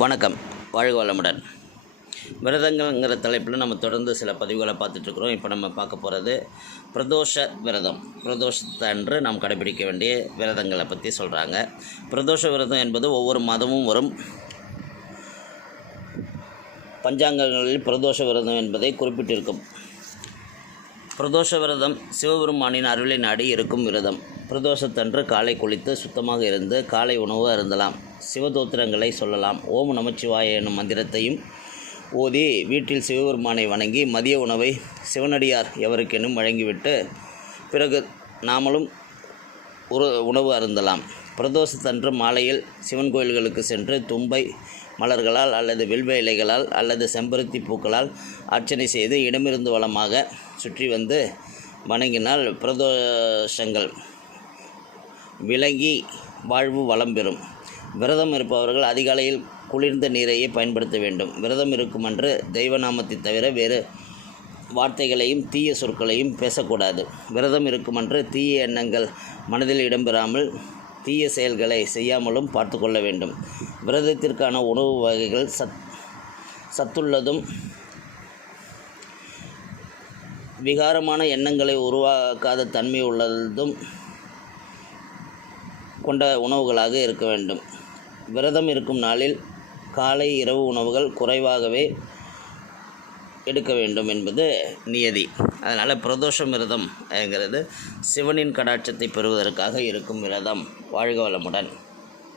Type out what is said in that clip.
வணக்கம். வாழ்க வளமுடன். விரதங்கள்ங்கிற தலைப்பில் நம்ம தொடர்ந்து சில பதிவுகளை பார்த்துட்ருக்குறோம். இப்போ நம்ம பார்க்க போகிறது பிரதோஷ விரதம். பிரதோஷத்தை அன்று நாம் கடைபிடிக்க வேண்டிய விரதங்களை பற்றி சொல்கிறாங்க. பிரதோஷ விரதம் என்பது ஒவ்வொரு மாதமும் வரும். பஞ்சாங்கங்களில் பிரதோஷ விரதம் என்பதை குறிப்பிட்டிருக்கும். பிரதோஷ விரதம் சிவபெருமானின் அருளை நாடி இருக்கும் விரதம். பிரதோஷத்தன்று காலை குளித்து சுத்தமாக இருந்து காலை உணவு அருந்தலாம். சிவதோத்திரங்களை சொல்லலாம். ஓம் நமச்சிவாய எனும் மந்திரத்தையும் ஓதி வீட்டில் சிவபெருமானை வணங்கி மதிய உணவை சிவனடியார் எவருக்கெனும் வழங்கிவிட்டு பிறகு நாமளும் உரு உணவு அருந்தலாம். பிரதோஷத்தன்று மாலையில் சிவன் கோயில்களுக்கு சென்று தும்பை மலர்களால் அல்லது வில்வ இலைகளால் அல்லது செம்பருத்தி பூக்களால் அர்ச்சனை செய்து இடமிருந்து வளமாக சுற்றி வந்து வணங்கினால் பிரதோஷங்கள் விலகி வாழ்வு வளம் பெறும். விரதம் இருப்பவர்கள் அதிகாலையில் குளிர்ந்த நீரையே பயன்படுத்த வேண்டும். விரதம் இருக்கும் என்று தெய்வநாமத்தை தவிர வேறு வார்த்தைகளையும் தீய சொற்களையும் பேசக்கூடாது. விரதம் இருக்குமன்று தீய எண்ணங்கள் மனதில் இடம்பெறாமல் தீய செயல்களை செய்யாமலும் பார்த்து கொள்ள வேண்டும். விரதத்திற்கான உணவு வகைகள் சத் சத்துள்ளதும் விகாரமான எண்ணங்களை உருவாக்காத தன்மை உள்ளதும் கொண்ட உணவுகளாக இருக்க வேண்டும். விரதம் இருக்கும் நாளில் காலை இரவு உணவுகள் குறைவாகவே எடுக்க வேண்டும் என்பது நியதி. அதனால் பிரதோஷம் விரதம் என்கிறது. சிவனின் கடாட்சத்தை பெறுவதற்காக இருக்கும் விரதம். வாழ்க வளமுடன்.